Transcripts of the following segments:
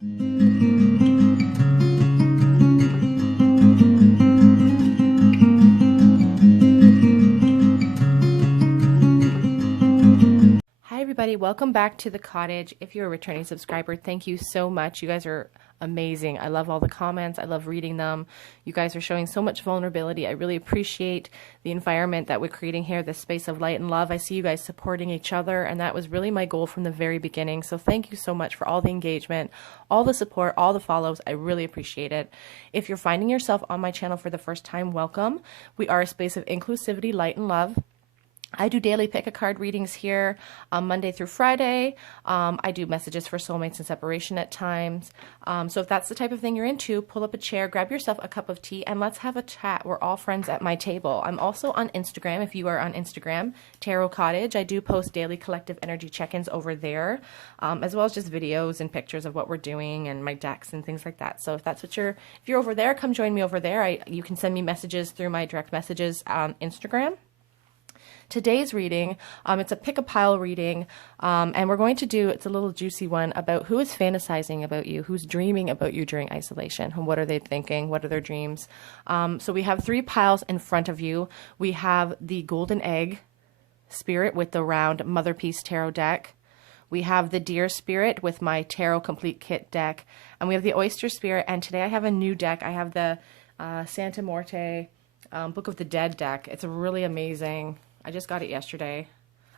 Hi everybody, welcome back to the cottage. If you're a returning subscriber, thank you so much. You guys are amazing. I love all the comments. I love reading them. You guys are showing so much vulnerability. I really appreciate the environment that we're creating here, this space of light and love. I see you guys supporting each other, and that was really my goal from the very beginning. So thank you so much for all the engagement, all the support, all the follows. I really appreciate it. If you're finding yourself on my channel for the first time, welcome. We are a space of inclusivity, light, and love. I do daily pick-a-card readings here Monday through Friday. I do messages for soulmates and separation at times. So if that's the type of thing you're into, pull up a chair, grab yourself a cup of tea, and let's have a chat. We're all friends at my table. I'm also on Instagram. If you are on Instagram, Tarot Cottage, I do post daily collective energy check-ins over there, as well as just videos and pictures of what we're doing and my decks and things like that. So if that's what if you're over there, come join me over there. You can send me messages through my direct messages on Instagram. Today's reading, it's a pick-a-pile reading, and we're going to do, it's a little juicy one, about who is fantasizing about you, who's dreaming about you during isolation, and what are they thinking, what are their dreams. So we have 3 piles in front of you. We have the Golden Egg Spirit with the round Motherpeace Tarot deck. We have the Deer Spirit with my Tarot Complete Kit deck, and we have the Oyster Spirit, and today I have a new deck. I have the Santa Muerte Book of the Dead deck. It's really amazing. I just got it yesterday.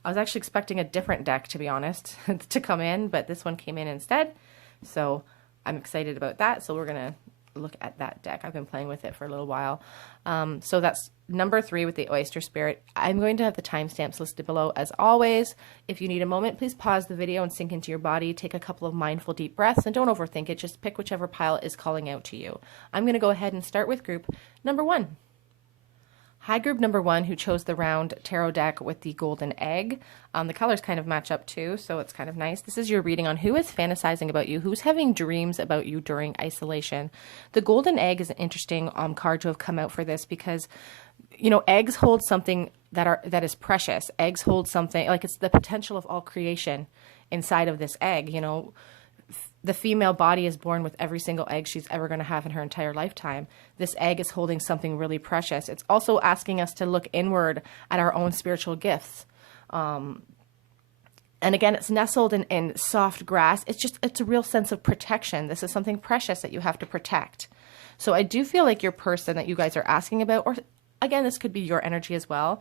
I was actually expecting a different deck, to be honest, to come in, but this one came in instead. So I'm excited about that. So we're going to look at that deck. I've been playing with it for a little while. So that's number 3 with the Oyster Spirit. I'm going to have the timestamps listed below as always. If you need a moment, please pause the video and sink into your body. Take a couple of mindful deep breaths and don't overthink it. Just pick whichever pile is calling out to you. I'm going to go ahead and start with group number 1. Hi, group number 1, who chose the round tarot deck with the golden egg. The colors kind of match up too, so it's kind of nice. This is your reading on who is fantasizing about you, who's having dreams about you during isolation. The golden egg is an interesting card to have come out for this because, you know, eggs hold something that is precious. Eggs hold something, like it's the potential of all creation inside of this egg, you know. The female body is born with every single egg she's ever going to have in her entire lifetime. This egg is holding something really precious. It's also asking us to look inward at our own spiritual gifts. And again, it's nestled in soft grass. It's a real sense of protection. This is something precious that you have to protect. So I do feel like your person that you guys are asking about, or again, this could be your energy as well.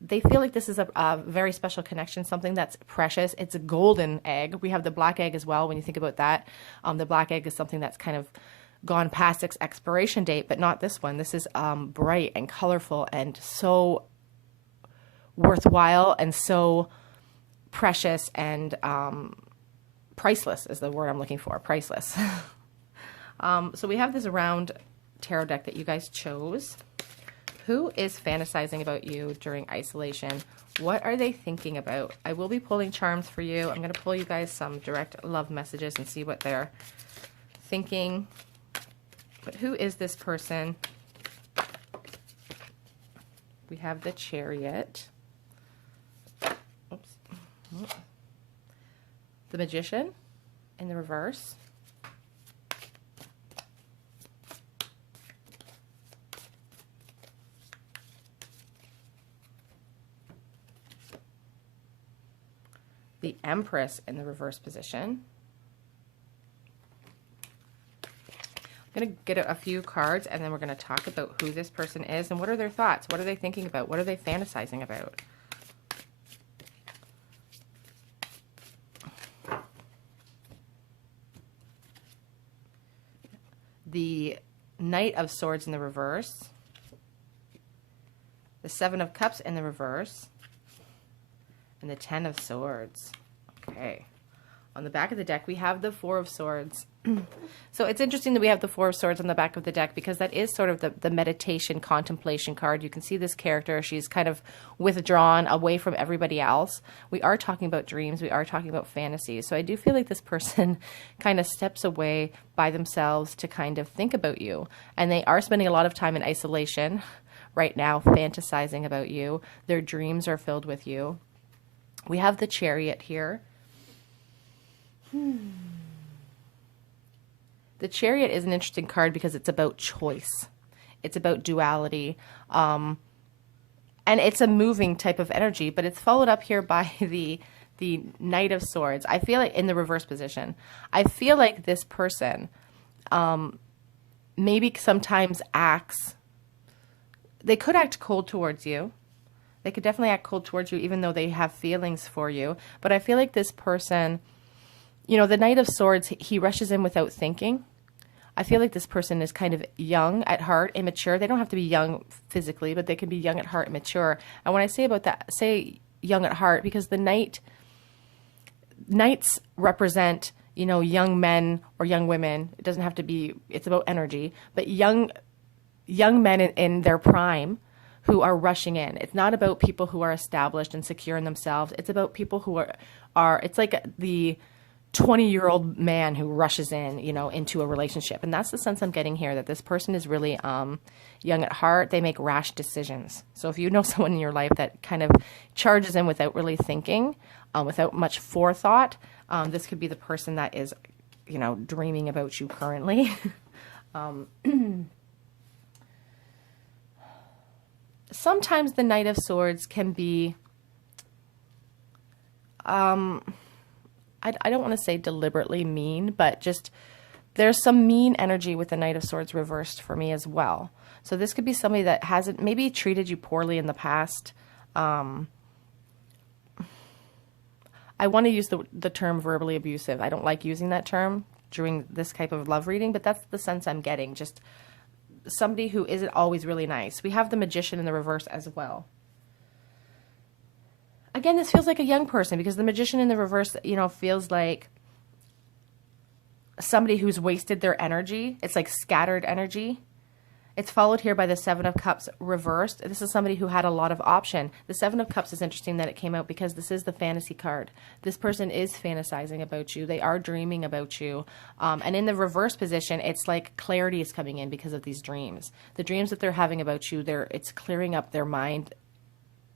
They feel like this is a very special connection, something that's precious. It's a golden egg. We have the black egg as well when you think about that. The black egg is something that's kind of gone past its expiration date, but not this one. This is bright and colorful and so worthwhile and so precious and priceless is the word I'm looking for, priceless. So we have this round tarot deck that you guys chose. Who is fantasizing about you during isolation? What are they thinking about? I will be pulling charms for you. I'm going to pull you guys some direct love messages and see what they're thinking. But who is this person? We have the Chariot. Oops. The Magician in the reverse. The Empress in the reverse position. I'm going to get a few cards and then we're going to talk about who this person is and what are their thoughts. What are they thinking about? What are they fantasizing about? The Knight of Swords in the reverse. The Seven of Cups in the reverse. And the 10 of Swords. Okay. On the back of the deck, we have the 4 of Swords. So it's interesting that we have the 4 of Swords on the back of the deck because that is sort of the meditation, contemplation card. You can see this character. She's kind of withdrawn away from everybody else. We are talking about dreams. We are talking about fantasies. So I do feel like this person kind of steps away by themselves to kind of think about you. And they are spending a lot of time in isolation right now, fantasizing about you. Their dreams are filled with you. We have the Chariot here. The Chariot is an interesting card because it's about choice. It's about duality. And it's a moving type of energy, but it's followed up here by the Knight of Swords. I feel like in the reverse position, I feel like this person maybe sometimes acts, they could act cold towards you. They could definitely act cold towards you, even though they have feelings for you. But I feel like this person, you know, the Knight of Swords, he rushes in without thinking. I feel like this person is kind of young at heart, immature. They don't have to be young physically, but they can be young at heart and mature. And when I say about that, say young at heart, because the knights represent, you know, young men or young women. It doesn't have to be, it's about energy, but young men in their prime who are rushing in. It's not about people who are established and secure in themselves. It's about people who are it's like the 20-year-old man who rushes in, you know, into a relationship. And that's the sense I'm getting here, that this person is really young at heart. They make rash decisions. So if you know someone in your life that kind of charges in without really thinking, without much forethought, this could be the person that is, you know, dreaming about you currently. Sometimes the Knight of Swords can be, I don't want to say deliberately mean, but just there's some mean energy with the Knight of Swords reversed for me as well. So this could be somebody that hasn't maybe treated you poorly in the past. I want to use the term verbally abusive. I don't like using that term during this type of love reading, but that's the sense I'm getting. Just somebody who isn't always really nice. We have the Magician in the reverse as well. Again, this feels like a young person because the Magician in the reverse, you know, feels like somebody who's wasted their energy. It's like scattered energy. It's followed here by the Seven of Cups reversed. This is somebody who had a lot of option. The Seven of Cups is interesting that it came out because this is the fantasy card. This person is fantasizing about you. They are dreaming about you. And in the reverse position, it's like clarity is coming in because of these dreams. The dreams that they're having about you, it's clearing up their mind.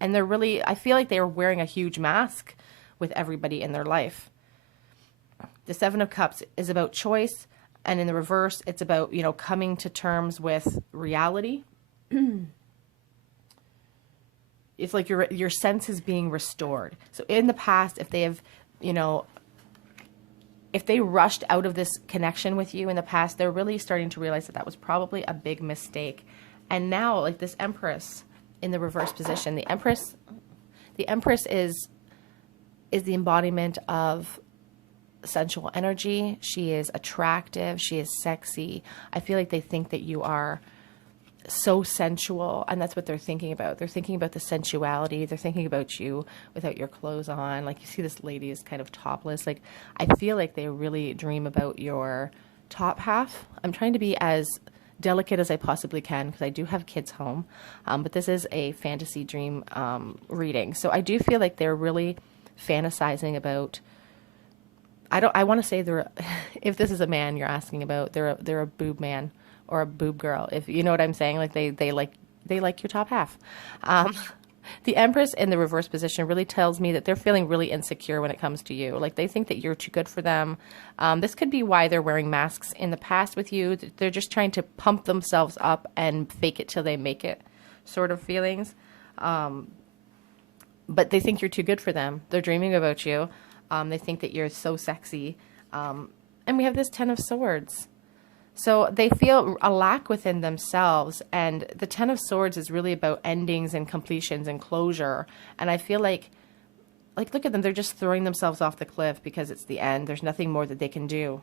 And they're really, I feel like they're wearing a huge mask with everybody in their life. The Seven of Cups is about choice. And in the reverse, it's about, you know, coming to terms with reality. It's like your sense is being restored. So in the past, if they have, you know, if they rushed out of this connection with you in the past, they're really starting to realize that that was probably a big mistake. And now, like this Empress in the reverse position, the Empress is the embodiment of sensual energy. She is attractive. She is sexy. I feel like they think that you are so sensual, and that's what they're thinking about. They're thinking about the sensuality. They're thinking about you without your clothes on. Like you see this lady is kind of topless. Like I feel like they really dream about your top half. I'm trying to be as delicate as I possibly can because I do have kids home, but this is a fantasy dream reading. So I do feel like they're really fantasizing about, I want to say if this is a man you're asking about, they're a boob man or a boob girl, if you know what I'm saying. Like they like your top half. The Empress in the reverse position really tells me that they're feeling really insecure when it comes to you. Like they think that you're too good for them. This could be why they're wearing masks in the past with you. They're just trying to pump themselves up and fake it till they make it sort of feelings. But they think you're too good for them. They're dreaming about you. They think that you're so sexy. And we have this Ten of Swords. So they feel a lack within themselves. And the Ten of Swords is really about endings and completions and closure. And I feel like look at them. They're just throwing themselves off the cliff because it's the end. There's nothing more that they can do.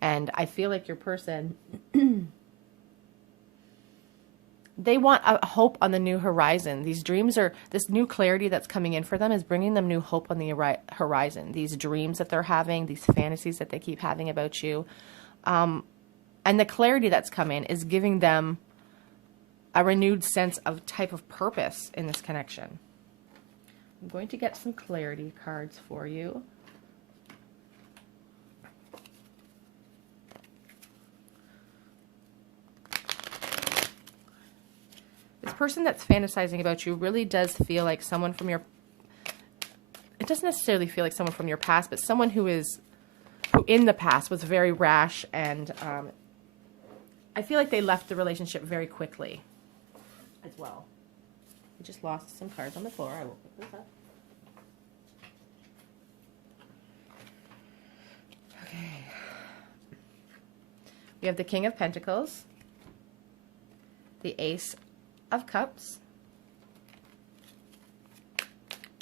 And I feel like your person, they want a hope on the new horizon. These dreams this new clarity that's coming in for them is bringing them new hope on the horizon. These dreams that they're having, these fantasies that they keep having about you. And the clarity that's come in is giving them a renewed sense of type of purpose in this connection. I'm going to get some clarity cards for you. This person that's fantasizing about you really does feel like someone from your, it doesn't necessarily feel like someone from your past, but someone who is who in the past was very rash, and I feel like they left the relationship very quickly as well. I just lost some cards on the floor. I will pick this up. Okay. We have the King of Pentacles, the Ace of Cups.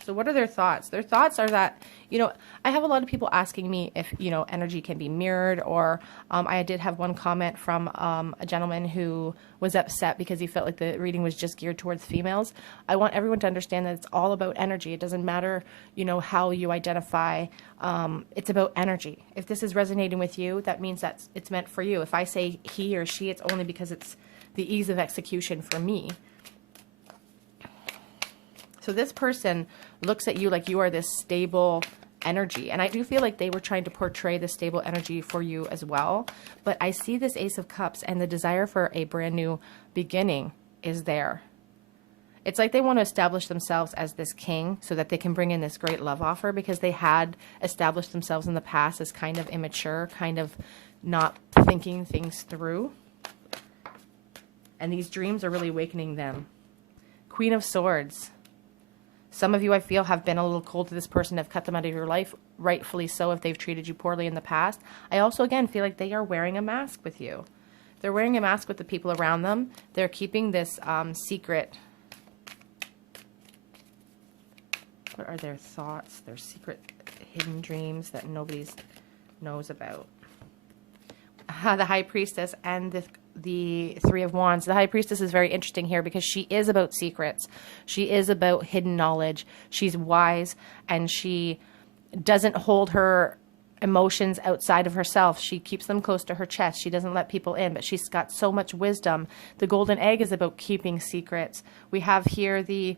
So what are their thoughts? Their thoughts are that, you know, I have a lot of people asking me if, you know, energy can be mirrored, or I did have one comment from a gentleman who was upset because he felt like the reading was just geared towards females. I want everyone to understand that it's all about energy. It doesn't matter, you know, how you identify. It's about energy. If this is resonating with you, that means that it's meant for you. If I say he or she, it's only because it's the ease of execution for me. So this person looks at you like you are this stable energy. And I do feel like they were trying to portray the stable energy for you as well. But I see this Ace of Cups, and the desire for a brand new beginning is there. It's like they want to establish themselves as this king so that they can bring in this great love offer, because they had established themselves in the past as kind of immature, kind of not thinking things through. And these dreams are really awakening them. Queen of Swords. Some of you, I feel, have been a little cold to this person, have cut them out of your life, rightfully so, if they've treated you poorly in the past. I also, again, feel like they are wearing a mask with you. They're wearing a mask with the people around them. They're keeping this secret. What are their thoughts, their secret hidden dreams that nobody knows about? The High Priestess and the Three of Wands. The High Priestess is very interesting here because she is about secrets. She is about hidden knowledge. She's wise, and she doesn't hold her emotions outside of herself. She keeps them close to her chest. She doesn't let people in, but she's got so much wisdom. The Golden Egg is about keeping secrets. We have here the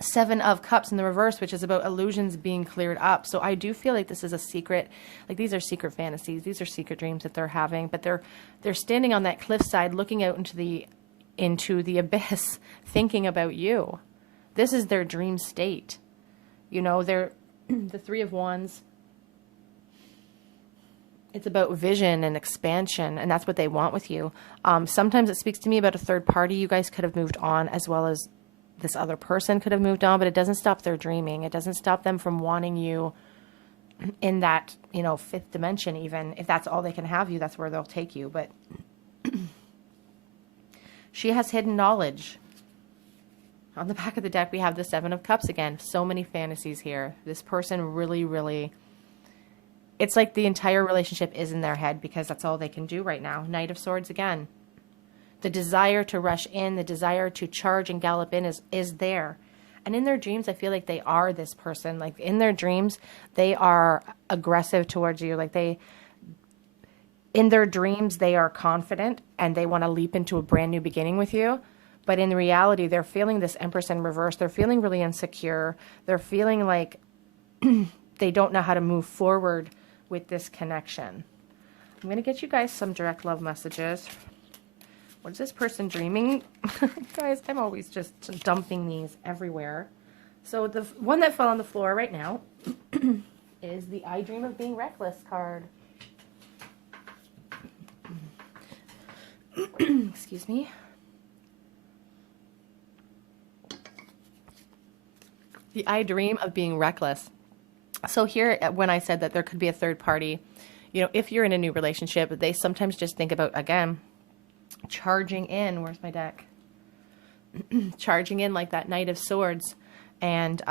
Seven of Cups in the reverse, which is about illusions being cleared up. So I do feel like this is a secret, like these are secret fantasies, these are secret dreams that they're having, but they're standing on that cliffside looking out into the abyss, thinking about you. This is their dream state. You know, they're the Three of Wands. It's about vision and expansion, and that's what they want with you. Sometimes it speaks to me about a third party. You guys could have moved on, as well as this other person could have moved on, but it doesn't stop their dreaming. It doesn't stop them from wanting you in that, you know, fifth dimension. Even if that's all they can have you, that's where they'll take you. But she has hidden knowledge. On the back of the deck, we have the Seven of Cups again. So many fantasies here. This person really, really, it's like the entire relationship is in their head because that's all they can do right now. Knight of Swords again. The desire to rush in, the desire to charge and gallop in is there. And in their dreams, I feel like they are this person. Like in their dreams, they are aggressive towards you. Like in their dreams, they are confident and they want to leap into a brand new beginning with you. But in reality, they're feeling this Empress in reverse. They're feeling really insecure. They're feeling like they don't know how to move forward with this connection. I'm going to get you guys some direct love messages. What is this person dreaming? Guys, I'm always just dumping these everywhere. So the one that fell on the floor right now is the I Dream of Being Reckless card. Excuse me. The I Dream of Being Reckless. So here, when I said that there could be a third party, you know, if you're in a new relationship, they sometimes just think about, again, charging in. Where's my deck? Charging in like that Knight of Swords and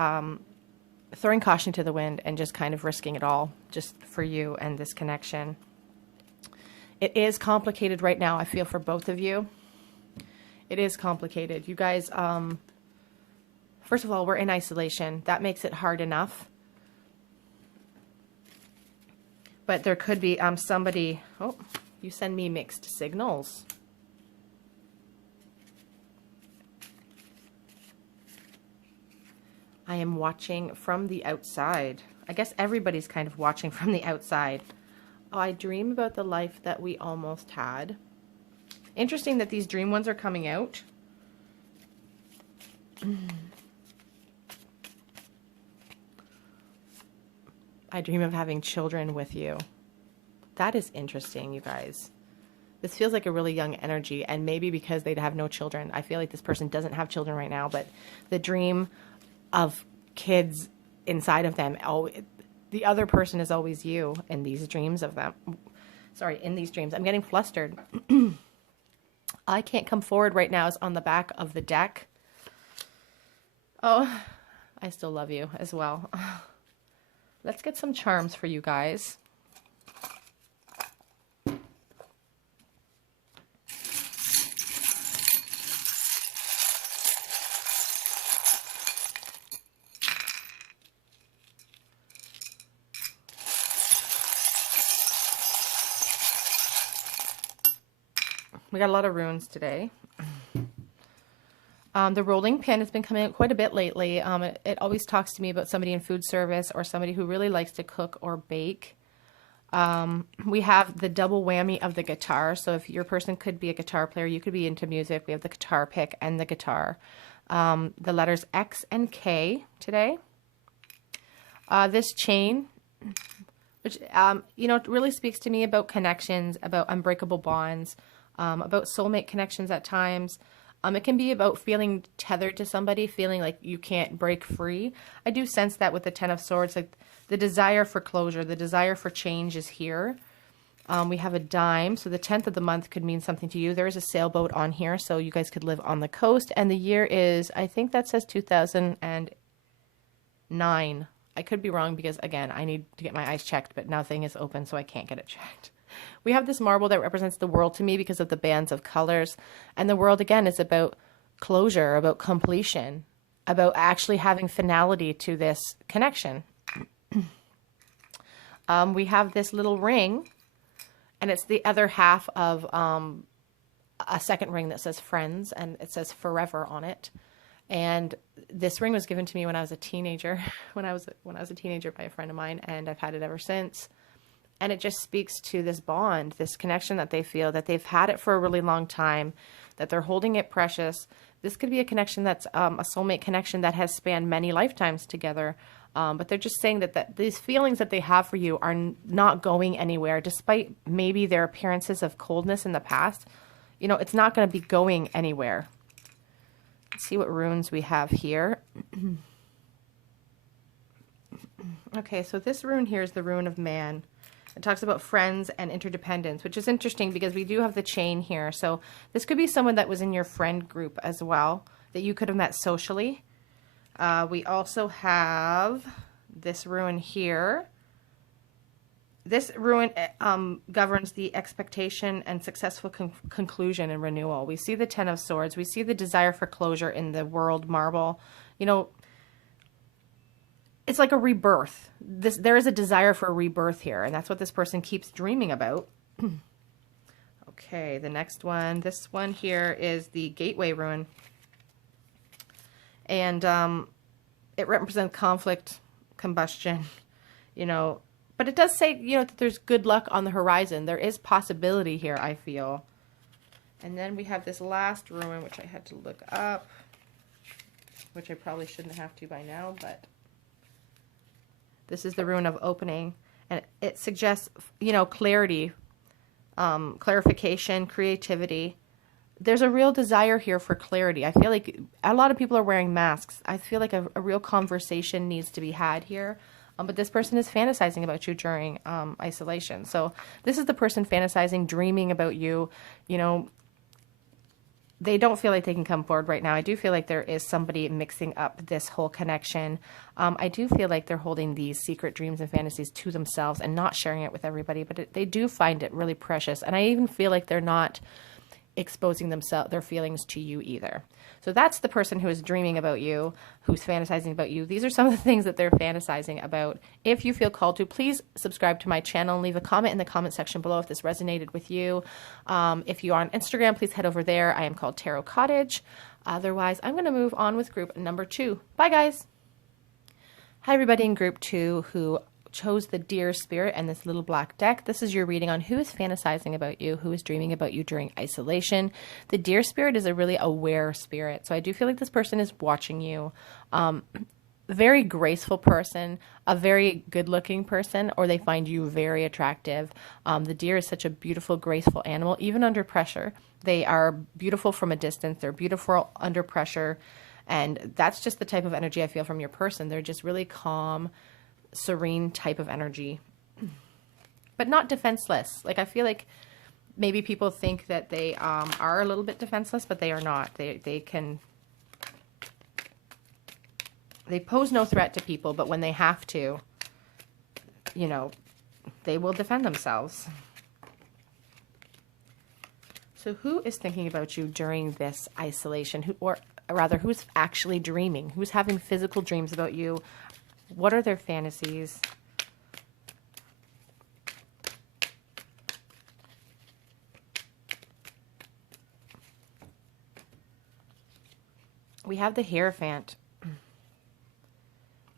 throwing caution to the wind and just kind of risking it all just for you and this connection. It is complicated right now, I feel, for both of you. It is complicated. You guys, first of all, we're in isolation. That makes it hard enough. But there could be somebody... Oh, you send me mixed signals. I am watching from the outside. I guess everybody's kind of watching from the outside. Oh, I dream about the life that we almost had. Interesting that these dream ones are coming out. I dream of having children with you. That is interesting, you guys. This feels like a really young energy, and maybe because they have no children. I feel like this person doesn't have children right now, but the dream of kids inside of them, the other person is always you in these dreams of them. Sorry, in these dreams. I'm getting flustered. I can't come forward right now. It's on the back of the deck. Oh, I still love you as well. Let's get some charms for you guys. We got a lot of runes today. The rolling pin has been coming out quite a bit lately. It always talks to me about somebody in food service or somebody who really likes to cook or bake. We have the double whammy of the guitar. So if your person could be a guitar player, you could be into music. We have the guitar pick and the guitar. The letters X and K today. This chain, which, you know, it really speaks to me about connections, about unbreakable bonds, about soulmate connections at times. It can be about feeling tethered to somebody, feeling like you can't break free. I do sense that with the Ten of Swords, like the desire for closure, the desire for change is here. We have a dime, so the 10th of the month could mean something to you. There is a sailboat on here, so you guys could live on the coast. And the year is, I think that says 2009. I could be wrong because, again, I need to get my eyes checked, but nothing is open, so I can't get it checked. We have this marble that represents the world to me because of the bands of colors. And the world, again, is about closure, about completion, about actually having finality to this connection. We have this little ring, and it's the other half of a second ring that says friends, and it says forever on it. And this ring was given to me when I was a teenager, when I was a teenager by a friend of mine, and I've had it ever since. And it just speaks to this bond, this connection that they feel, that they've had it for a really long time, that they're holding it precious. This could be a connection that's a soulmate connection that has spanned many lifetimes together. But they're just saying that these feelings that they have for you are not going anywhere, despite maybe their appearances of coldness in the past. You know, it's not going to be going anywhere. Let's see what runes we have here. Okay, so this rune here is the rune of man. It talks about friends and interdependence, which is interesting because we do have the chain here. So this could be someone that was in your friend group as well, that you could have met socially. We also have this rune here. This rune governs the expectation and successful conclusion and renewal. We see the Ten of Swords. We see the desire for closure in the world marble. You know, it's like a rebirth. There is a desire for a rebirth here, and that's what this person keeps dreaming about. Okay, the next one. This one here is the Gateway rune. And it represents conflict, combustion, you know. But it does say, you know, that there's good luck on the horizon. There is possibility here, I feel. And then we have this last rune, which I had to look up, which I probably shouldn't have to by now, but this is the rune of opening. And it suggests, you know, clarity, clarification, creativity. There's a real desire here for clarity. I feel like a lot of people are wearing masks. I feel like a real conversation needs to be had here. But this person is fantasizing about you during isolation. So this is the person fantasizing, dreaming about you. You know, they don't feel like they can come forward right now. I do feel like there is somebody mixing up this whole connection. I do feel like they're holding these secret dreams and fantasies to themselves and not sharing it with everybody. But they do find it really precious. And I even feel like they're not exposing their feelings to you either. So that's the person who is dreaming about you, who's fantasizing about you. These are some of the things that they're fantasizing about. If you feel called to, please subscribe to my channel and leave a comment in the comment section below if this resonated with you. If you are on Instagram, please head over there. I am called Tarot Cottage. Otherwise, I'm going to move on with group number 2. Bye, guys. Hi, everybody in group 2 who chose the Deer Spirit and this little black deck. This is your reading on who is fantasizing about you, who is dreaming about you during isolation. The Deer Spirit is a really aware spirit. So I do feel like this person is watching you. very graceful person, a very good looking person, or they find you very attractive. The deer is such a beautiful, graceful animal, even under pressure. They are beautiful from a distance. They're beautiful under pressure. And that's just the type of energy I feel from your person. They're just really calm, serene type of energy, but not defenseless. Like, I feel like maybe people think that they are a little bit defenseless, but they are not. They pose no threat to people, but when they have to, you know, they will defend themselves. So who is thinking about you during this isolation? Or rather, who's actually dreaming? Who's having physical dreams about you? What are their fantasies? We have the Hierophant,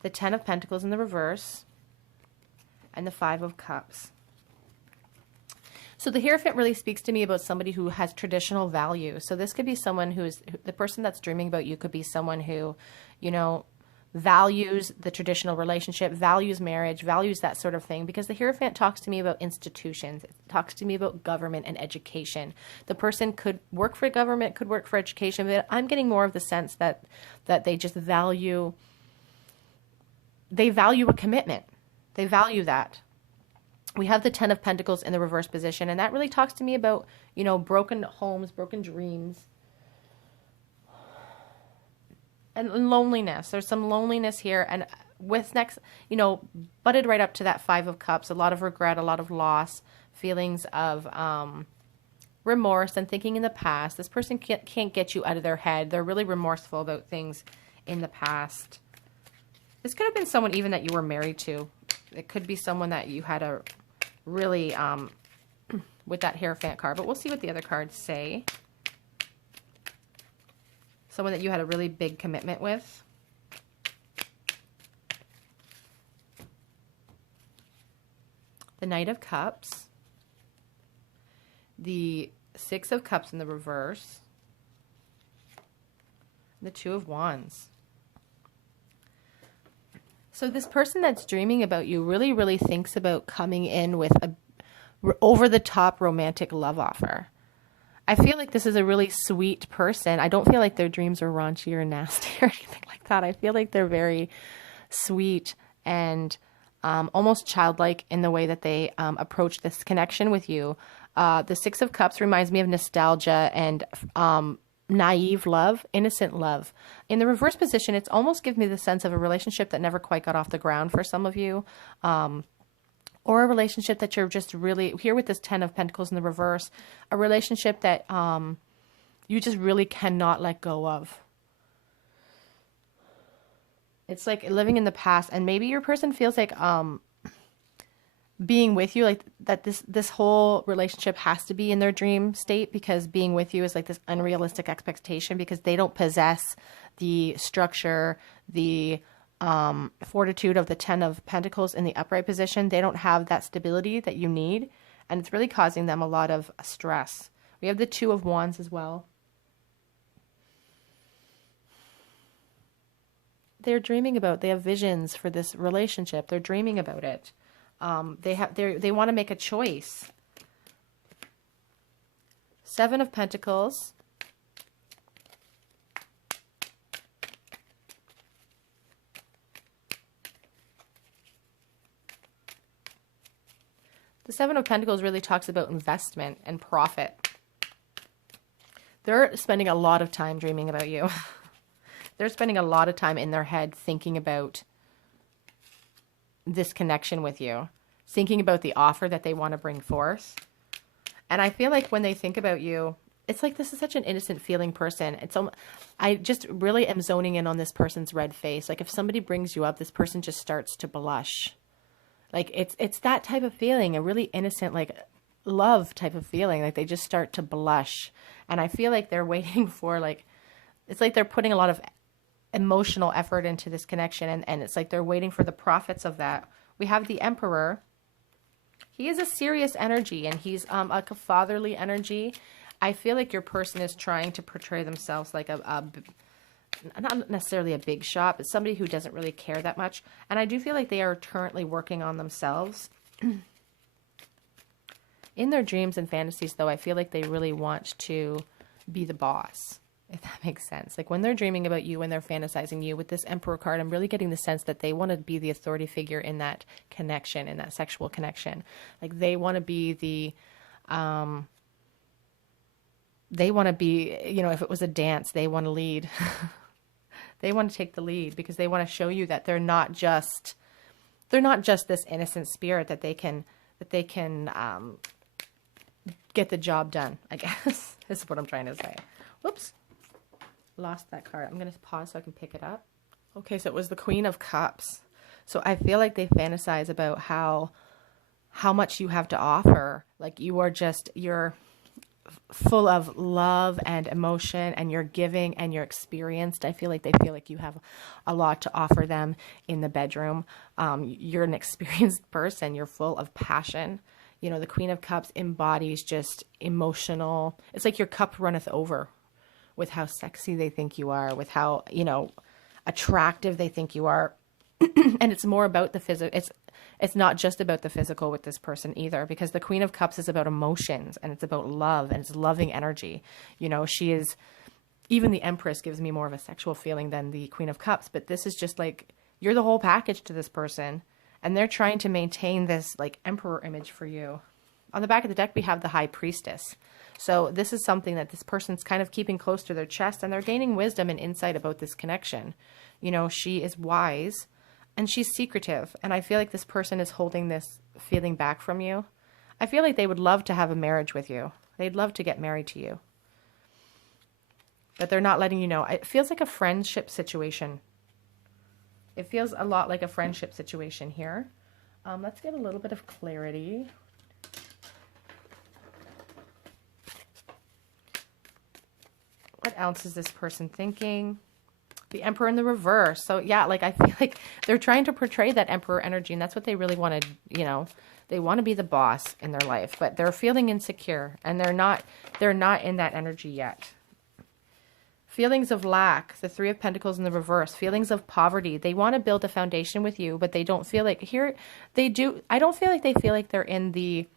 the Ten of Pentacles in the reverse, and the Five of Cups. So the Hierophant really speaks to me about somebody who has traditional values. So this could be someone the person that's dreaming about you could be someone who, you know, values the traditional relationship, values marriage, values that sort of thing. Because the Hierophant talks to me about institutions. It talks to me about government and education. The person could work for government, could work for education, but I'm getting more of the sense that they just value a commitment. They value that. We have the Ten of Pentacles in the reverse position, and that really talks to me about, you know, broken homes, broken dreams, and loneliness. There's some loneliness here, and with next, you know, butted right up to that Five of Cups, a lot of regret, a lot of loss, feelings of remorse and thinking in the past. This person can't get you out of their head. They're really remorseful about things in the past. This could have been someone even that you were married to. It could be someone that you had a really, with that Hierophant card, but we'll see what the other cards say. Someone that you had a really big commitment with. The Knight of Cups. The Six of Cups in the reverse. The Two of Wands. So this person that's dreaming about you really, really thinks about coming in with a over-the-top romantic love offer. I feel like this is a really sweet person. I don't feel like their dreams are raunchy or nasty or anything like that. I feel like they're very sweet and almost childlike in the way that they approach this connection with you. The Six of Cups reminds me of nostalgia and naive love, innocent love. In the reverse position, it's almost given me the sense of a relationship that never quite got off the ground for some of you. Or a relationship that you're just really, here with this Ten of Pentacles in the reverse, a relationship that you just really cannot let go of. It's like living in the past, and maybe your person feels like being with you, like that this whole relationship has to be in their dream state, because being with you is like this unrealistic expectation, because they don't possess the structure, the fortitude of the Ten of Pentacles in the upright position. They don't have that stability that you need, and it's really causing them a lot of stress. We have the Two of Wands as well. They're dreaming about, they have visions for this relationship. They're dreaming about it. They want to make a choice. Seven of Pentacles. The Seven of Pentacles really talks about investment and profit. They're spending a lot of time dreaming about you. They're spending a lot of time in their head thinking about this connection with you, thinking about the offer that they want to bring forth. And I feel like when they think about you, it's like this is such an innocent feeling person. I just really am zoning in on this person's red face. Like if somebody brings you up, this person just starts to blush. Like it's that type of feeling, a really innocent, like love type of feeling. Like they just start to blush. And I feel like they're waiting for it's like they're putting a lot of emotional effort into this connection, and it's like they're waiting for the profits of that. We have the Emperor. He is a serious energy, and he's like a fatherly energy. I feel like your person is trying to portray themselves like not necessarily a big shot, but somebody who doesn't really care that much. And I do feel like they are currently working on themselves. In their dreams and fantasies, though, I feel like they really want to be the boss, if that makes sense. Like when they're dreaming about you, when they're fantasizing you, with this Emperor card, I'm really getting the sense that they want to be the authority figure in that connection, in that sexual connection. Like they want to be the, they want to be, you know, if it was a dance, they want to lead. They want to take the lead because they want to show you that they're not just this innocent spirit, that they can get the job done, I guess. This is what I'm trying to say. Whoops. Lost that card. I'm going to pause so I can pick it up. Okay, so it was the Queen of Cups. So I feel like they fantasize about how much you have to offer. Like you're full of love and emotion, and you're giving and you're experienced. I feel like they feel like you have a lot to offer them in the bedroom. You're an experienced person. You're full of passion. You know, the Queen of Cups embodies just emotional. It's like your cup runneth over with how sexy they think you are, with how, you know, attractive they think you are. And it's more about the physical. It's not just about the physical with this person either, because the Queen of Cups is about emotions and it's about love and it's loving energy. You know, she is, even the Empress gives me more of a sexual feeling than the Queen of Cups, but this is just like, you're the whole package to this person. And they're trying to maintain this like emperor image for you. On the back of the deck, we have the High Priestess. So this is something that this person's kind of keeping close to their chest, and they're gaining wisdom and insight about this connection. You know, she is wise and she's secretive. And I feel like this person is holding this feeling back from you. I feel like they would love to have a marriage with you. They'd love to get married to you. But they're not letting you know. It feels like a friendship situation. It feels a lot like a friendship situation here. Let's get a little bit of clarity. What else is this person thinking? The Emperor in the reverse. So yeah, like I feel like they're trying to portray that Emperor energy, and that's what they really want to, you know, they want to be the boss in their life, but they're feeling insecure and they're not in that energy yet. Feelings of lack, the Three of Pentacles in the reverse, feelings of poverty. They want to build a foundation with you, but they don't feel like I don't feel like they feel like they're in the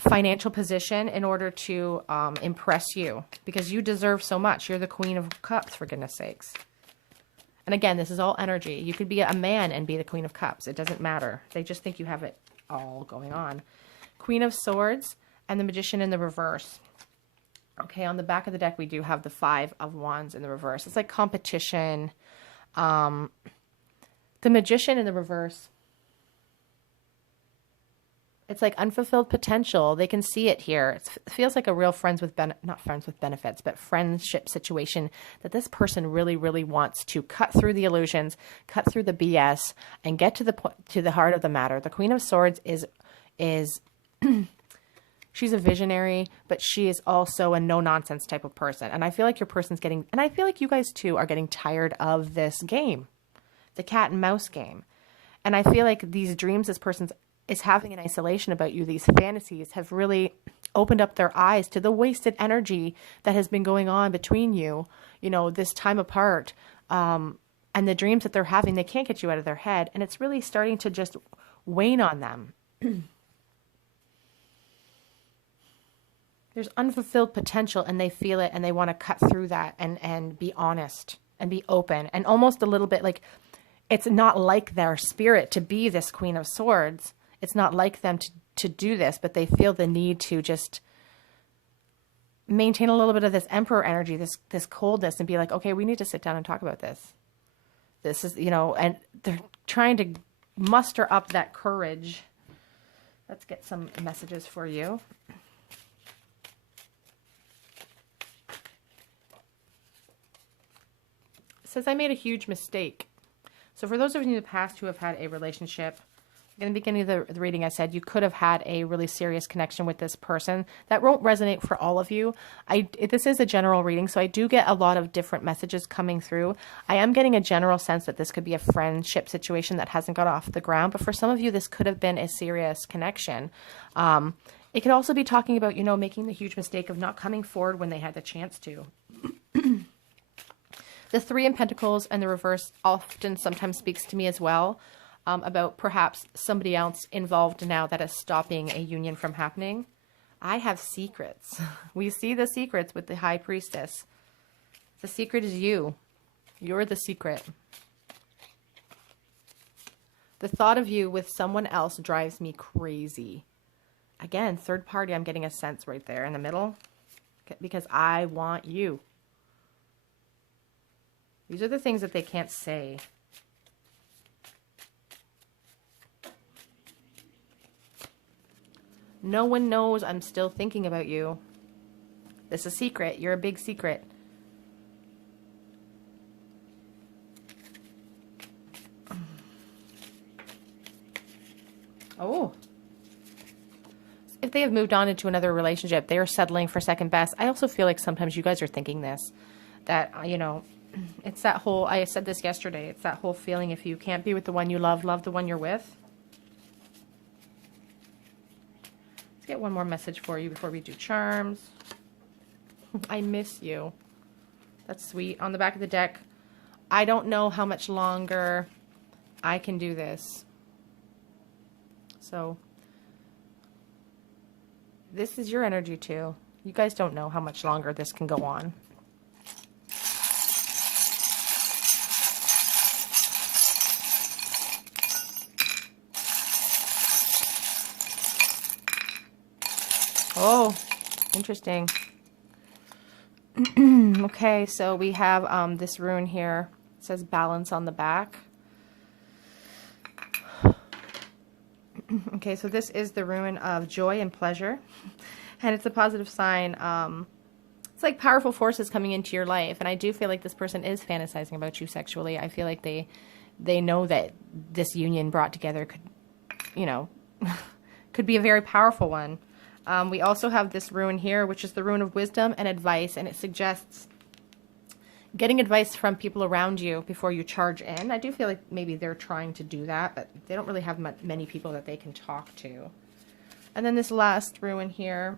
financial position in order to impress you, because you deserve so much. You're the Queen of Cups, for goodness sakes. And again, this is all energy. You could be a man and be the Queen of Cups. It doesn't matter. They just think you have it all going on. Queen of Swords and the Magician in the reverse. Okay, on the back of the deck, we do have the Five of Wands in the reverse. It's like competition. The Magician in the reverse, it's like unfulfilled potential. They can see it here. It feels like a real not friends with benefits, but friendship situation that this person really, really wants to cut through the illusions, cut through the BS, and get to the heart of the matter. The Queen of Swords is she's a visionary, but she is also a no-nonsense type of person. And I feel like your person's getting, and I feel like you guys too are getting tired of this game, the cat and mouse game. And I feel like these dreams this person is having in isolation about you, these fantasies, have really opened up their eyes to the wasted energy that has been going on between you, you know, this time apart. And the dreams that they're having, they can't get you out of their head. And it's really starting to just wane on them. There's unfulfilled potential and they feel it and they want to cut through that and be honest and be open, and almost a little bit like it's not like their spirit to be this Queen of Swords. It's not like them to do this, but they feel the need to just maintain a little bit of this Emperor energy, this coldness, and be like, okay, we need to sit down and talk about this. This is, you know, and they're trying to muster up that courage. Let's get some messages for you. Says, I made a huge mistake. So for those of you in the past who have had a relationship, in the beginning of the reading, I said you could have had a really serious connection with this person. That won't resonate for all of you. This is a general reading, so I do get a lot of different messages coming through. I am getting a general sense that this could be a friendship situation that hasn't got off the ground, but for some of you, this could have been a serious connection. It could also be talking about, you know, making the huge mistake of not coming forward when they had the chance to. The Three in Pentacles and the reverse often sometimes speaks to me as well, about perhaps somebody else involved now that is stopping a union from happening. I have secrets. We see the secrets with the High Priestess. The secret is you. You're the secret. The thought of you with someone else drives me crazy. Again, third party, I'm getting a sense right there in the middle. Because I want you. These are the things that they can't say. No one knows I'm still thinking about you. This is a secret. You're a big secret. Oh. If they have moved on into another relationship, they are settling for second best. I also feel like sometimes you guys are thinking this. That, you know, it's that whole, I said this yesterday, it's that whole feeling if you can't be with the one you love, love the one you're with. Let's get one more message for you before we do charms. I miss you. That's sweet. On the back of the deck, I don't know how much longer I can do this. So, this is your energy too. You guys don't know how much longer this can go on. Oh, interesting. Okay, so we have this rune here. It says balance on the back. Okay, so this is the rune of joy and pleasure. And it's a positive sign. It's like powerful forces coming into your life. And I do feel like this person is fantasizing about you sexually. I feel like they know that this union brought together could, you know, could be a very powerful one. We also have this rune here, which is the rune of wisdom and advice. And it suggests getting advice from people around you before you charge in. I do feel like maybe they're trying to do that, but they don't really have many people that they can talk to. And then this last rune here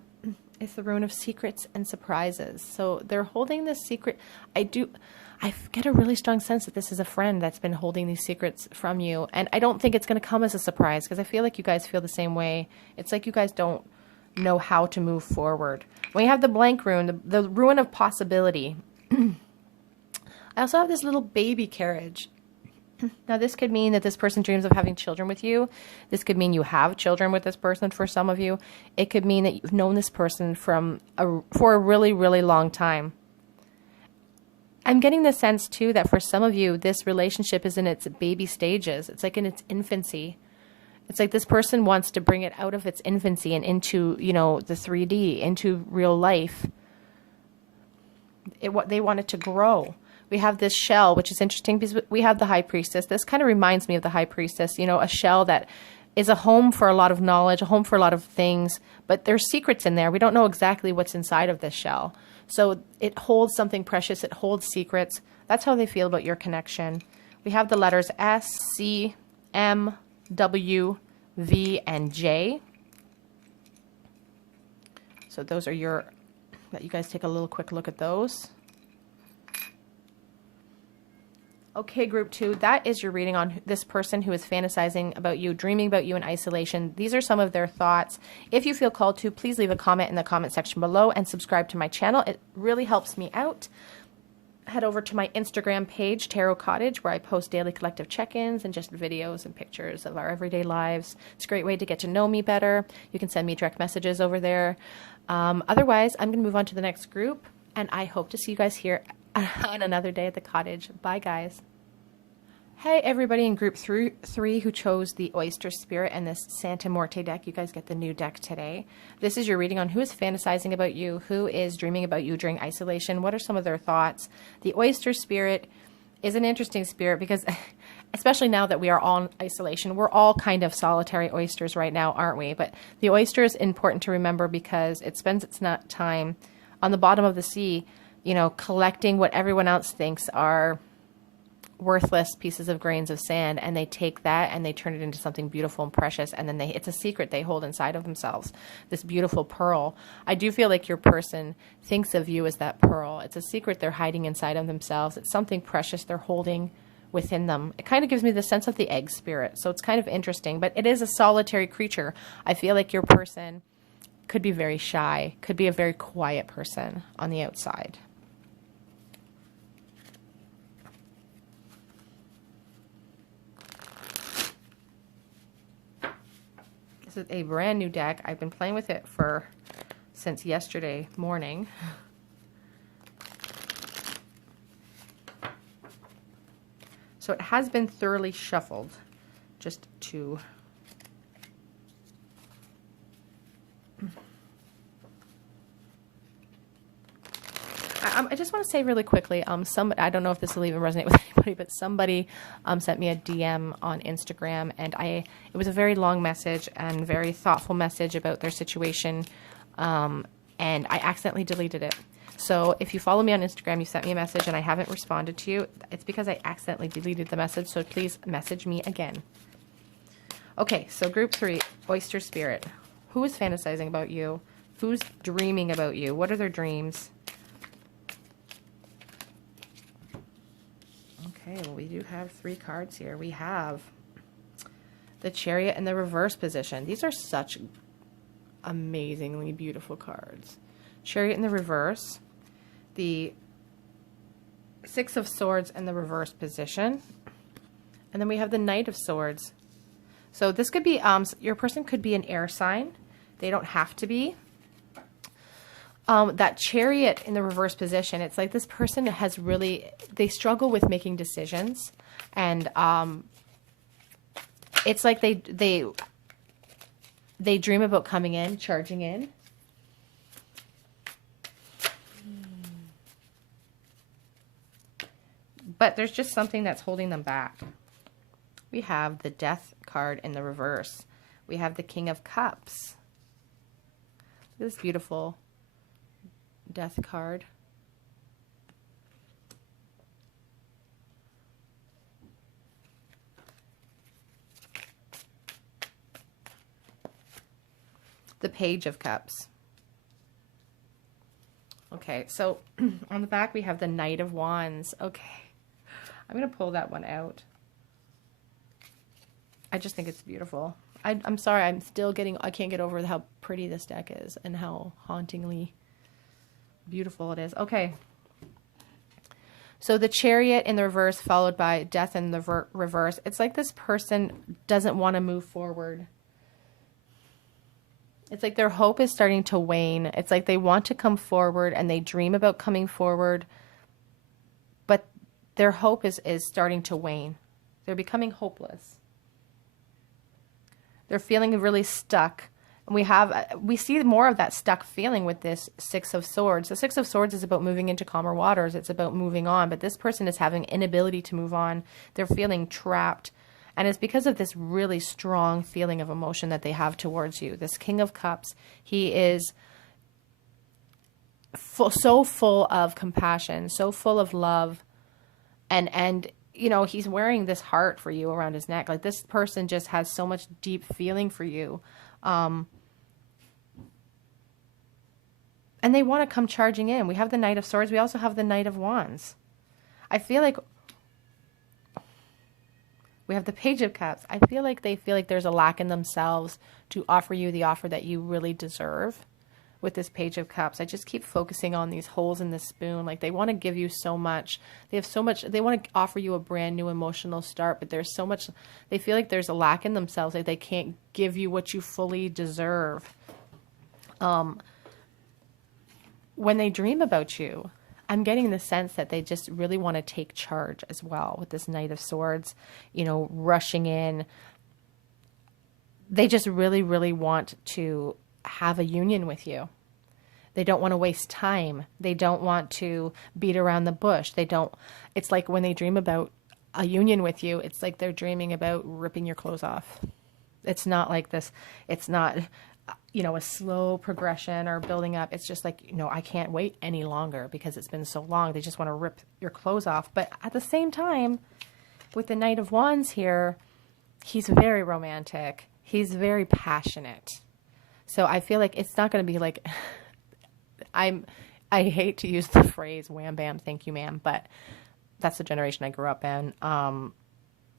is the rune of secrets and surprises. So they're holding this secret. I get a really strong sense that this is a friend that's been holding these secrets from you. And I don't think it's going to come as a surprise because I feel like you guys feel the same way. It's like you guys don't know how to move forward. When you have the blank rune, the rune of possibility, I also have this little baby carriage. Now, this could mean that this person dreams of having children with you. This could mean you have children with this person for some of you. It could mean that you've known this person for a really, really long time. I'm getting the sense, too, that for some of you, this relationship is in its baby stages. It's like in its infancy. It's like this person wants to bring it out of its infancy and into, you know, the 3D, into real life. They want it to grow. We have this shell, which is interesting because we have the High Priestess. This kind of reminds me of the High Priestess, you know, a shell that is a home for a lot of knowledge, a home for a lot of things, but there's secrets in there. We don't know exactly what's inside of this shell. So it holds something precious. It holds secrets. That's how they feel about your connection. We have the letters S, C, M, W, V, and J. So those are you guys take a little quick look at those. Okay, group 2, that is your reading on this person who is fantasizing about you, dreaming about you in isolation. These are some of their thoughts. If you feel called to, please leave a comment in the comment section below and subscribe to my channel. It really helps me out. Head over to my Instagram page, Tarot Cottage, where I post daily collective check-ins and just videos and pictures of our everyday lives. It's a great way to get to know me better. You can send me direct messages over there. Otherwise, I'm going to move on to the next group, and I hope to see you guys here on another day at the cottage. Bye, guys. Hey, everybody in group 3 who chose the Oyster Spirit and this Santa Muerte deck. You guys get the new deck today. This is your reading on who is fantasizing about you, who is dreaming about you during isolation. What are some of their thoughts? The Oyster Spirit is an interesting spirit because especially now that we are all in isolation, we're all kind of solitary oysters right now, aren't we? But the oyster is important to remember because it spends its time on the bottom of the sea, you know, collecting what everyone else thinks are worthless pieces of grains of sand, and they take that and they turn it into something beautiful and precious, and then it's a secret they hold inside of themselves, this beautiful pearl. I do feel like your person thinks of you as that pearl. It's a secret they're hiding inside of themselves. It's something precious they're holding within them. It kind of gives me the sense of the egg spirit, so it's kind of interesting, but it is a solitary creature. I feel like your person could be very shy, could be a very quiet person on the outside. This is a brand new deck. I've been playing with it since yesterday morning. So it has been thoroughly shuffled just to I just want to say really quickly, I don't know if this will even resonate with anybody, but somebody sent me a DM on Instagram, and it was a very long message and very thoughtful message about their situation, and I accidentally deleted it. So if you follow me on Instagram, you sent me a message and I haven't responded to you, it's because I accidentally deleted the message, so please message me again. Okay, so group 3, Oyster Spirit. Who is fantasizing about you? Who's dreaming about you? What are their dreams? Okay, well, we do have 3 cards here. We have the Chariot in the reverse position. These are such amazingly beautiful cards. Chariot in the reverse, the 6 of Swords in the reverse position, and then we have the Knight of Swords. So this could be, your person could be an air sign. They don't have to be. That Chariot in the reverse position, it's like this person has really, they struggle with making decisions, and it's like they dream about coming in, charging in. But there's just something that's holding them back. We have the Death card in the reverse. We have the King of Cups. Look at this beautiful Death card. The Page of Cups. Okay, so on the back we have the Knight of Wands. Okay, I'm going to pull that one out. I just think it's beautiful. I'm sorry, I can't get over how pretty this deck is and how hauntingly beautiful it is. Okay. So the Chariot in the reverse followed by Death in the reverse. It's like this person doesn't want to move forward. It's like their hope is starting to wane. It's like they want to come forward and they dream about coming forward, but their hope is starting to wane. They're becoming hopeless. They're feeling really stuck. And we see more of that stuck feeling with this 6 of Swords. The 6 of Swords is about moving into calmer waters. It's about moving on. But this person is having inability to move on. They're feeling trapped. And it's because of this really strong feeling of emotion that they have towards you. This King of Cups, he is so full of compassion, so full of love. And you know, he's wearing this heart for you around his neck. Like, this person just has so much deep feeling for you. And they want to come charging in. We have the Knight of Swords. We also have the Knight of Wands. I feel like we have the Page of Cups. I feel like they feel like there's a lack in themselves to offer you the offer that you really deserve with this Page of Cups. I just keep focusing on these holes in the spoon. Like, they want to give you so much. They have so much. They want to offer you a brand new emotional start, but there's so much. They feel like there's a lack in themselves. Like, they can't give you what you fully deserve. When they dream about you, I'm getting the sense that they just really want to take charge as well with this Knight of Swords, you know, rushing in. They just really, really want to have a union with you. They don't want to waste time. They don't want to beat around the bush. It's like when they dream about a union with you, it's like they're dreaming about ripping your clothes off. It's not like this. It's not you know, a slow progression or building up. It's just like, you know, I can't wait any longer because it's been so long. They just want to rip your clothes off. But at the same time, with the Knight of Wands here, he's very romantic. He's very passionate. So I feel like it's not going to be like, I hate to use the phrase wham bam, thank you ma'am, but that's the generation I grew up in.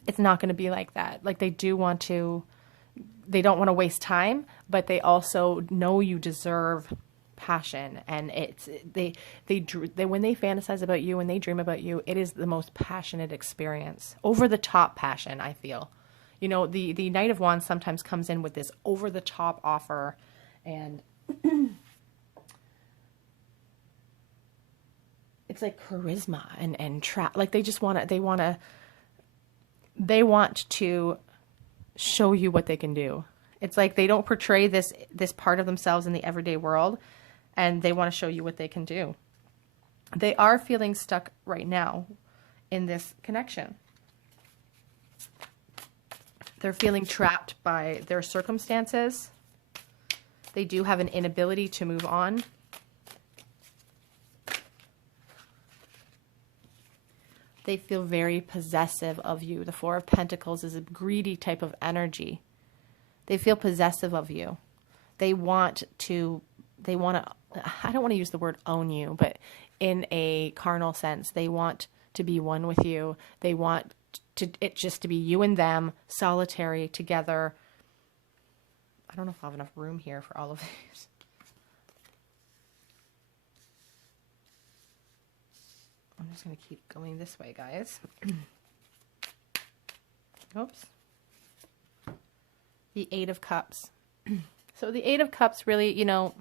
It's not going to be like that. Like they don't want to waste time, but they also know you deserve passion. And it's, they when they fantasize about you and they dream about you, it is the most passionate experience, over the top passion, I feel. You know, the Knight of Wands sometimes comes in with this over the top offer, and it's like charisma and like they just want to show you what they can do. It's like they don't portray this part of themselves in the everyday world, and they want to show you what they can do. They are feeling stuck right now in this connection. They're feeling trapped by their circumstances. They do have an inability to move on. They feel very possessive of you. The Four of Pentacles is a greedy type of energy. They feel possessive of you. They want to, I don't want to use the word own you, but in a carnal sense, they want to be one with you. They want it just to be you and them, solitary, together. I don't know if I have enough room here for all of these. I'm just going to keep going this way, guys. Oops. The Eight of Cups. So the Eight of Cups really, you know,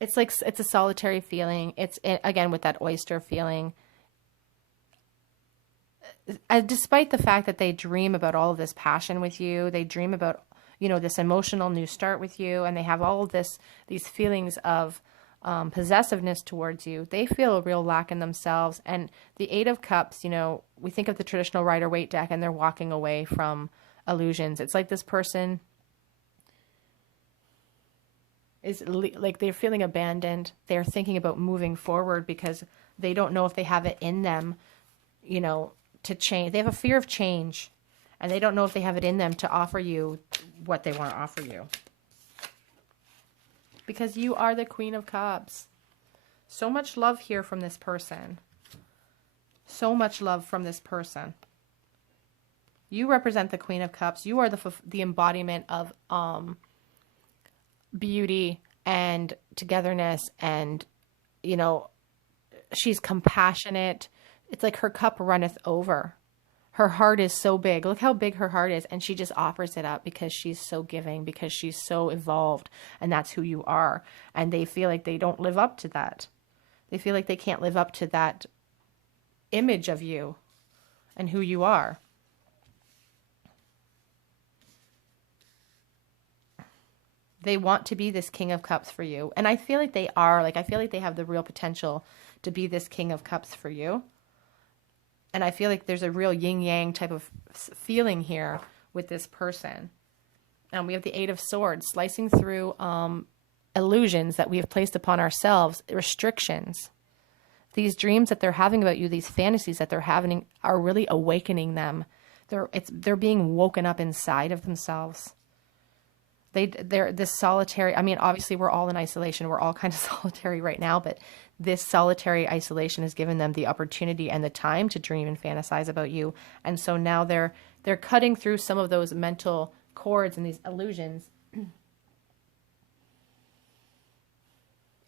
it's like, it's a solitary feeling. It's, again, with that oyster feeling. Despite the fact that they dream about all of this passion with you, they dream about, you know, this emotional new start with you, and they have all of these feelings of possessiveness towards you, they feel a real lack in themselves. And the Eight of Cups, you know, we think of the traditional Rider-Waite deck and they're walking away from illusions. It's like this person is like they're feeling abandoned. They're thinking about moving forward because they don't know if they have it in them, you know, to change. They have a fear of change, and they don't know if they have it in them to offer you what they want to offer you. Because you are the Queen of Cups. So much love here from this person. So much love from this person. You represent the Queen of Cups. You are the embodiment of beauty and togetherness, and, you know, she's compassionate. It's like her cup runneth over. Her heart is so big. Look how big her heart is. And she just offers it up because she's so giving, because she's so evolved. And that's who you are. And they feel like they don't live up to that. They feel like they can't live up to that image of you and who you are. They want to be this King of Cups for you. And I feel like they are. Like, I feel like they have the real potential to be this King of Cups for you. And I feel like there's a real yin-yang type of feeling here with this person. And we have the Eight of Swords, slicing through illusions that we have placed upon ourselves, restrictions. These dreams that they're having about you, these fantasies that they're having, are really awakening them. They're being woken up inside of themselves. They're this solitary, I mean, obviously we're all in isolation. We're all kind of solitary right now, but this solitary isolation has given them the opportunity and the time to dream and fantasize about you. And so now they're cutting through some of those mental cords and these illusions.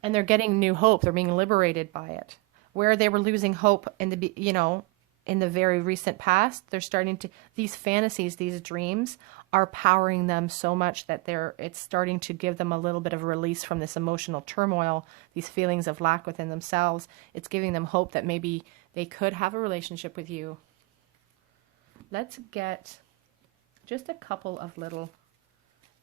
And they're getting new hope. They're being liberated by it. Where they were losing hope in the very recent past, they're starting to, these fantasies, these dreams are powering them so much that it's starting to give them a little bit of release from this emotional turmoil, these feelings of lack within themselves. It's giving them hope that maybe they could have a relationship with you. Let's get just a couple of little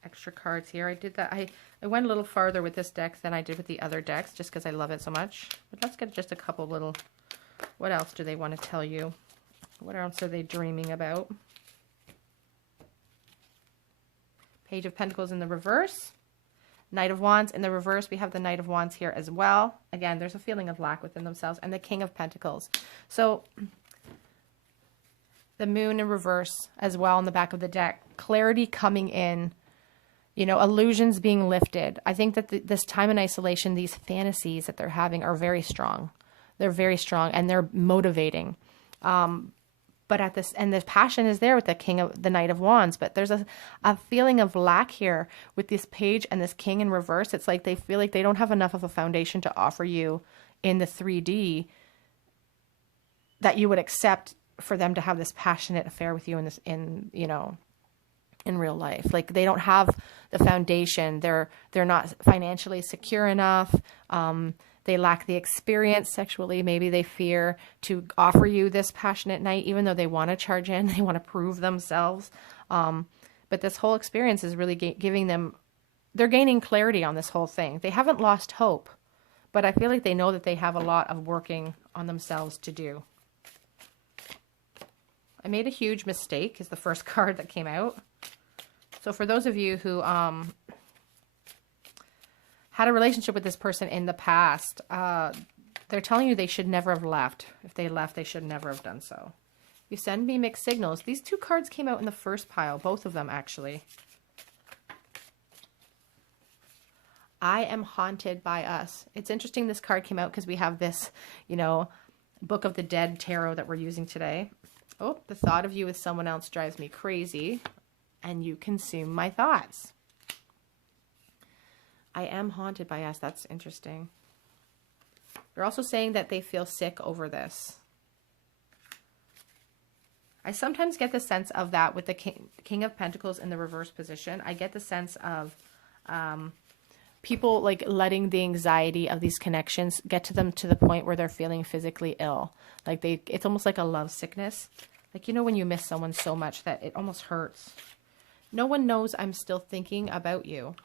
extra cards here. I did that. I went a little farther with this deck than I did with the other decks just because I love it so much. But let's get just a couple little, what else do they want to tell you? What else are they dreaming about? Page of Pentacles in the reverse. Knight of Wands in the reverse. We have the Knight of Wands here as well. Again, there's a feeling of lack within themselves. And the King of Pentacles. So the Moon in reverse as well in the back of the deck. Clarity coming in. You know, illusions being lifted. I think that this time in isolation, these fantasies that they're having are very strong. They're very strong and they're motivating. But at this, and the passion is there with the Knight of Wands, but there's a feeling of lack here with this Page and this King in reverse. It's like they feel like they don't have enough of a foundation to offer you in the 3D that you would accept for them to have this passionate affair with you in real life. Like they don't have the foundation. They're not financially secure enough. They lack the experience sexually. Maybe they fear to offer you this passionate night, even though they want to charge in, they want to prove themselves. But this whole experience is really giving them, they're gaining clarity on this whole thing. They haven't lost hope, but I feel like they know that they have a lot of working on themselves to do. I made a huge mistake is the first card that came out. So for those of you who had a relationship with this person in the past, they're telling you they should never have left. If they left, they should never have done so. You send me mixed signals. These two cards came out in the first pile, both of them actually. I am haunted by us. It's interesting this card came out because we have this, you know, Book of the Dead tarot that we're using today. Oh, the thought of you with someone else drives me crazy, and you consume my thoughts. I am haunted by us. That's interesting. They're also saying that they feel sick over this. I sometimes get the sense of that with the King of Pentacles in the reverse position. I get the sense of people like letting the anxiety of these connections get to them to the point where they're feeling physically ill. Like it's almost like a love sickness. Like, you know, when you miss someone so much that it almost hurts. No one knows I'm still thinking about you.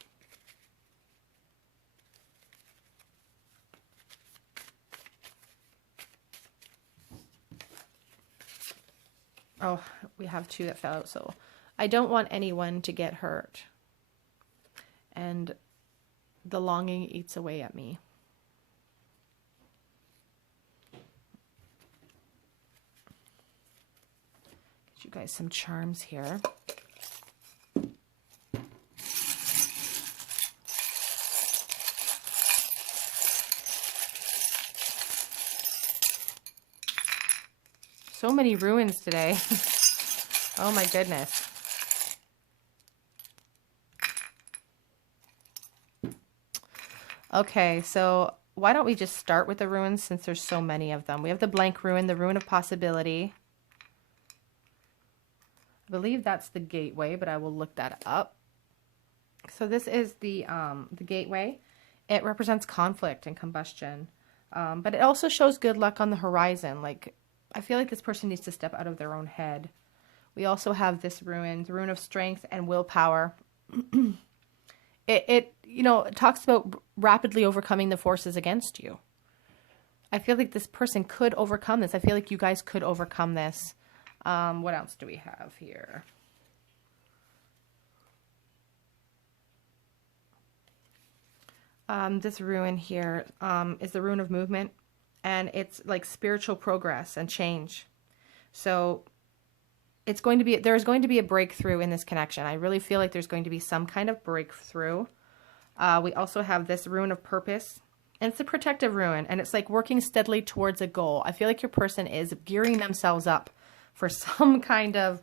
Oh, we have two that fell out. So I don't want anyone to get hurt. And the longing eats away at me. Get you guys some charms here. So many ruins today. Oh my goodness. Okay, so why don't we just start with the ruins since there's so many of them. We have the blank ruin, the ruin of possibility. I believe that's the gateway, but I will look that up. So this is the gateway. It represents conflict and combustion. But it also shows good luck on the horizon. Like, I feel like this person needs to step out of their own head. We also have this ruin, the ruin of strength and willpower. It talks about rapidly overcoming the forces against you. I feel like this person could overcome this. I feel like you guys could overcome this. What else do we have here? This ruin here is the ruin of movement. And it's like spiritual progress and change. So there's going to be a breakthrough in this connection. I really feel like there's going to be some kind of breakthrough. We also have this ruin of purpose. And it's a protective ruin. And it's like working steadily towards a goal. I feel like your person is gearing themselves up for some kind of,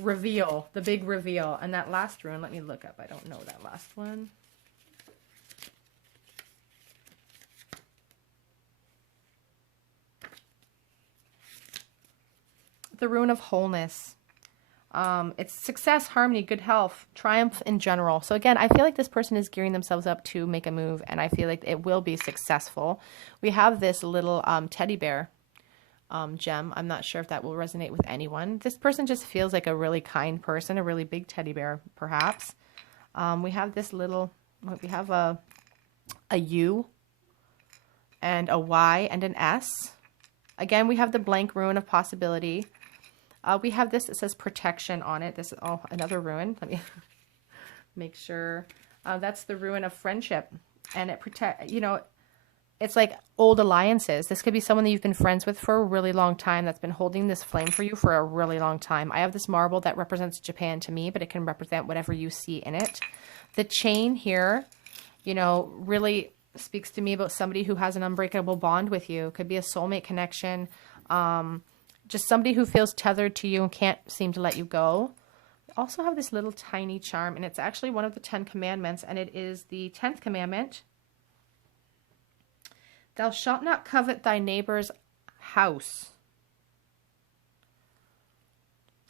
reveal. The big reveal. And that last ruin, let me look up. I don't know that last one. The ruin of wholeness. It's success, harmony, good health, triumph in general. So again, I feel like this person is gearing themselves up to make a move, and I feel like it will be successful. We have this little teddy bear gem. I'm not sure if that will resonate with anyone. This person just feels like a really kind person, a really big teddy bear, perhaps. We have this little, we have a U and a Y and an S. Again, we have the blank ruin of possibility. We have this that says protection on it. This is another ruin. Let me make sure. That's the ruin of friendship, and it it's like old alliances. This could be someone that you've been friends with for a really long time that's been holding this flame for you for a really long time. I have this marble that represents Japan to me, but it can represent whatever you see in it. The chain here, really speaks to me about somebody who has an unbreakable bond with you. Could be a soulmate connection. Just somebody who feels tethered to you and can't seem to let you go. I also have this little tiny charm, and it's actually one of the 10 commandments, and it is the 10th commandment. Thou shalt not covet thy neighbor's house.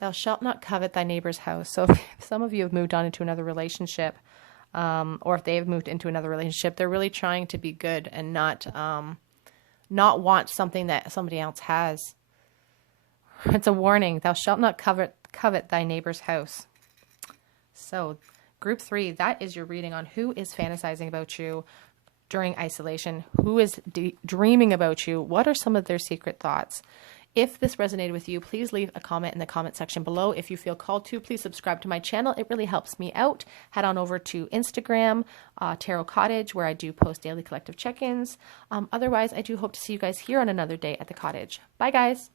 Thou shalt not covet thy neighbor's house. So if some of you have moved on into another relationship, or if they have moved into another relationship, they're really trying to be good and not want something that somebody else has. It's a warning. Thou shalt not covet thy neighbor's house. So group 3, that is your reading on who is fantasizing about you during isolation, who is dreaming about you, what are some of their secret thoughts. If this resonated with you, please leave a comment in the comment section below. If you feel called to, please subscribe to my channel. It really helps me out. Head on over to Instagram, Tarot Cottage, where I do post daily collective check-ins. Otherwise, I do hope to see you guys here on another day at the cottage. Bye, guys.